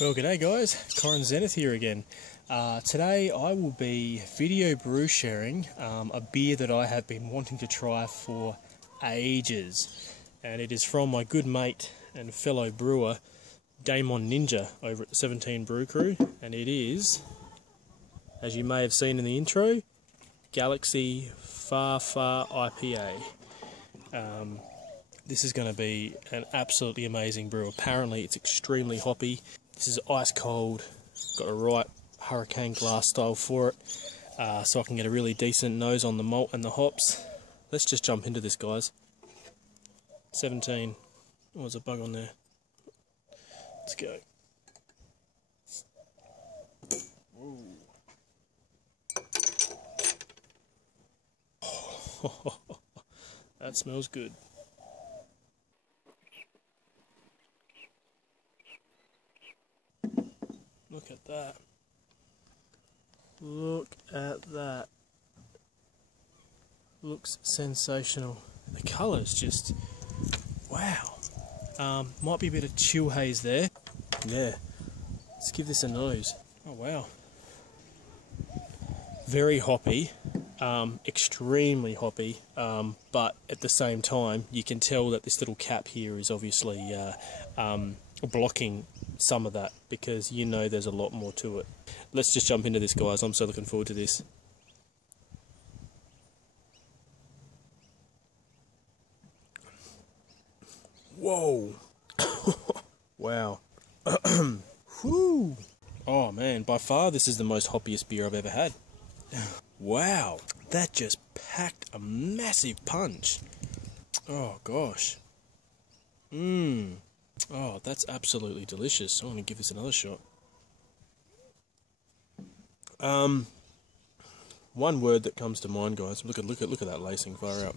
Well, g'day guys, CorronZenith here again. Today I will be video brew sharing a beer that I have been wanting to try for ages, and it is from my good mate and fellow brewer Damonninja over at the 17 Brew Crew, and it is, as you may have seen in the intro, Galaxy Far Far IPA. This is going to be an absolutely amazing brew. Apparently it's extremely hoppy. This is ice cold, got a right hurricane glass style for it, so I can get a really decent nose on the malt and the hops. Let's just jump into this, guys. 17, oh, there's a bug on there. Let's go. Whoa. That smells good. Look at that. Look at that. Looks sensational. The colour's just, wow. Might be a bit of chill haze there. Yeah. Let's give this a nose. Oh wow. Very hoppy. Extremely hoppy. But at the same time, you can tell that this little cap here is obviously blocking some of that, because you know there's a lot more to it. Let's just jump into this, guys. I'm so looking forward to this. Whoa. Wow. Whew. Oh man, by far this is the most hoppiest beer I've ever had. Wow, that just packed a massive punch. Oh gosh. Oh, that's absolutely delicious. I'm going to give this another shot. One word that comes to mind, guys. Look at that lacing, far out.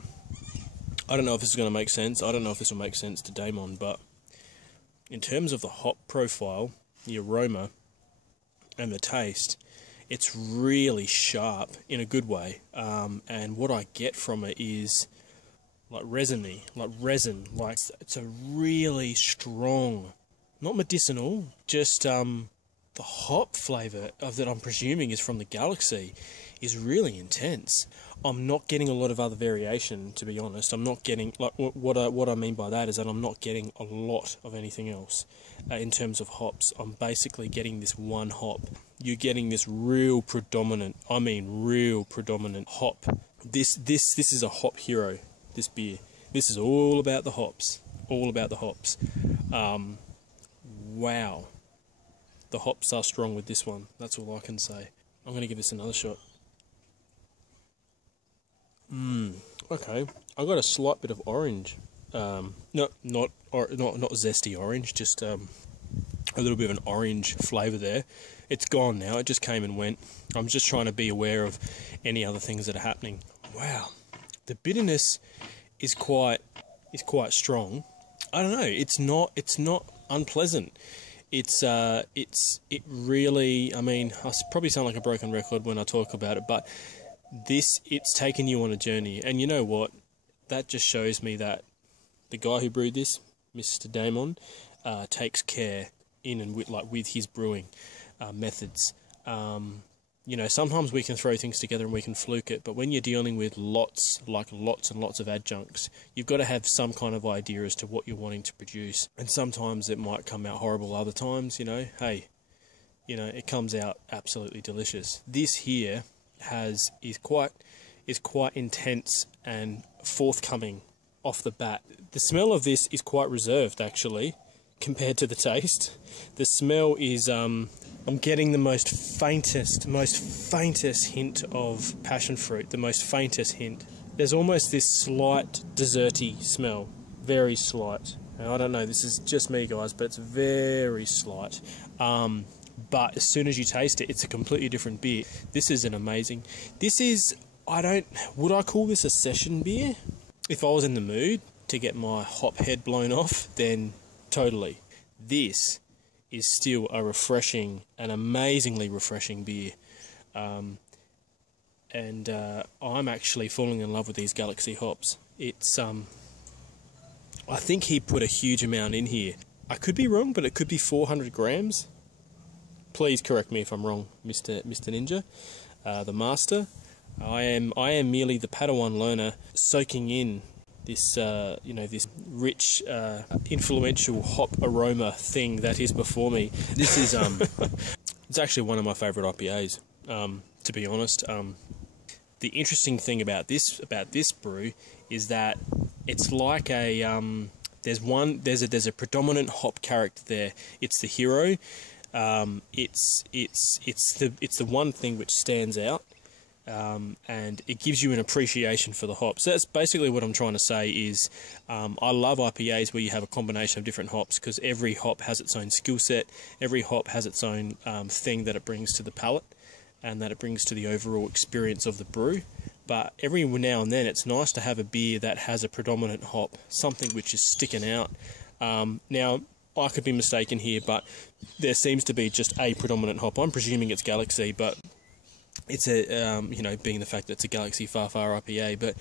I don't know if this is going to make sense. I don't know if this will make sense to Damon, but in terms of the hop profile, the aroma, and the taste, it's really sharp in a good way. And what I get from it is like resiny, like resin, like it's a really strong, not medicinal, just the hop flavour of that I'm presuming is from the Galaxy is really intense. I'm not getting a lot of other variation, to be honest. I'm not getting, like, what I mean by that is that I'm not getting a lot of anything else in terms of hops. I'm basically getting this one hop. You're getting this real predominant, I mean real predominant hop. This is a hop hero. This beer. This is all about the hops. All about the hops. Wow. The hops are strong with this one. That's all I can say. I'm going to give this another shot. Okay. I got a slight bit of orange. Not zesty orange, just a little bit of an orange flavour there. It's gone now. It just came and went. I'm just trying to be aware of any other things that are happening. Wow. The bitterness is quite strong. I don't know. It's not unpleasant. It really. I mean, I probably sound like a broken record when I talk about it, but it's taken you on a journey. And you know what? That just shows me that the guy who brewed this, Mr. Damon, takes care with his brewing methods. You know, sometimes we can throw things together and we can fluke it, but when you're dealing with lots and lots of adjuncts, you've got to have some kind of idea as to what you're wanting to produce. And sometimes it might come out horrible, other times, you know, hey, you know, it comes out absolutely delicious. This here is quite intense and forthcoming off the bat. The smell of this is quite reserved, actually, compared to the taste. The smell is I'm getting the most faintest hint of passion fruit, the most faintest hint. There's almost this slight desserty smell, very slight. And I don't know, this is just me, guys, but it's very slight. But as soon as you taste it, it's a completely different beer. This is an amazing. This is, would I call this a session beer? If I was in the mood to get my hop head blown off, then totally. This is still a refreshing, an amazingly refreshing beer. And I'm actually falling in love with these Galaxy hops. It's I think he put a huge amount in here. I could be wrong, but it could be 400 grams. please correct me if I'm wrong, Mr. Ninja, the master. I am merely the Padawan learner, soaking in this this rich, influential hop aroma thing that is before me. This is it's actually one of my favourite IPAs. To be honest, the interesting thing about this brew is that it's like a there's a predominant hop character there. It's the hero. It's the one thing which stands out. And it gives you an appreciation for the hops. So that's basically what I'm trying to say is I love IPAs where you have a combination of different hops, because every hop has its own skill set, every hop has its own thing that it brings to the palate and that it brings to the overall experience of the brew. But every now and then it's nice to have a beer that has a predominant hop, something which is sticking out. Now, I could be mistaken here, but there seems to be just a predominant hop. I'm presuming it's Galaxy, but it's a being the fact that it's a Galaxy Far IPA, but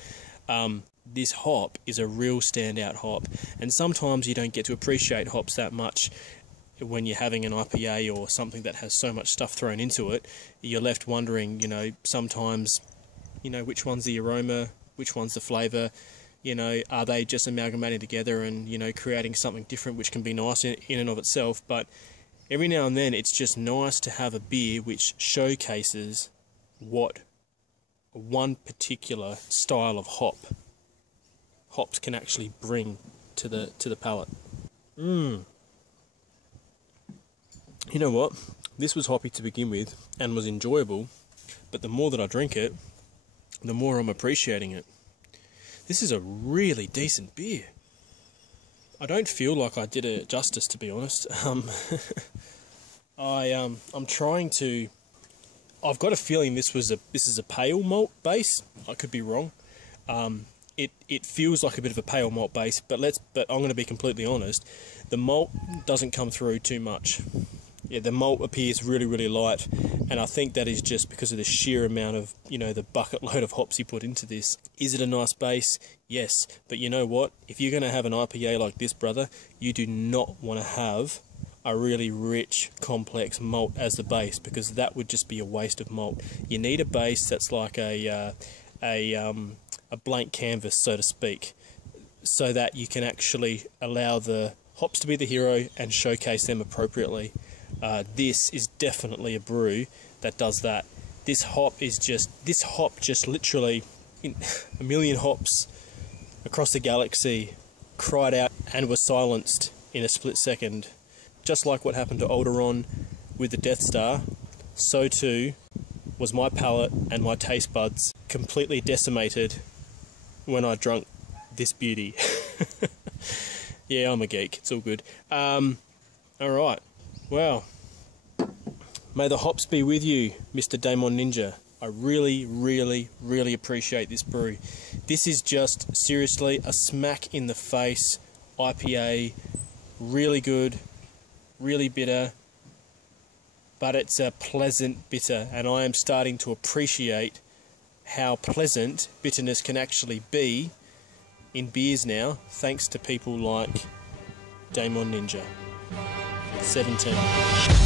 this hop is a real standout hop, and sometimes you don't get to appreciate hops that much when you're having an IPA or something that has so much stuff thrown into it. You're left wondering, sometimes, which one's the aroma, which one's the flavour, are they just amalgamating together and, creating something different, which can be nice in and of itself. But every now and then it's just nice to have a beer which showcases what one particular style of hops can actually bring to the palate. You know what? This was hoppy to begin with and was enjoyable, but the more that I drink it, the more I'm appreciating it. This is a really decent beer. I don't feel like I did it justice, to be honest. I'm trying to. I've got a feeling this is a pale malt base. I could be wrong. It feels like a bit of a pale malt base, but I'm going to be completely honest. The malt doesn't come through too much. Yeah, the malt appears really, really light, and I think that is just because of the sheer amount of, the bucket load of hops you put into this. Is it a nice base? Yes, but you know what? If you're going to have an IPA like this, brother, you do not want to have a really rich, complex malt as the base, because that would just be a waste of malt. You need a base that's like a blank canvas, so to speak, so that you can actually allow the hops to be the hero and showcase them appropriately. This is definitely a brew that does that. This hop just literally, a million hops across the galaxy cried out and was silenced in a split second. Just like what happened to Alderaan with the Death Star, so too was my palate and my taste buds completely decimated when I drank this beauty. Yeah, I'm a geek. It's all good. Alright. Well, may the hops be with you, Mr. Damonninja. I really, really, really appreciate this brew. This is just, seriously, a smack in the face IPA. Really good, really bitter, but it's a pleasant bitter, and I am starting to appreciate how pleasant bitterness can actually be in beers now, thanks to people like Damonninja. 17.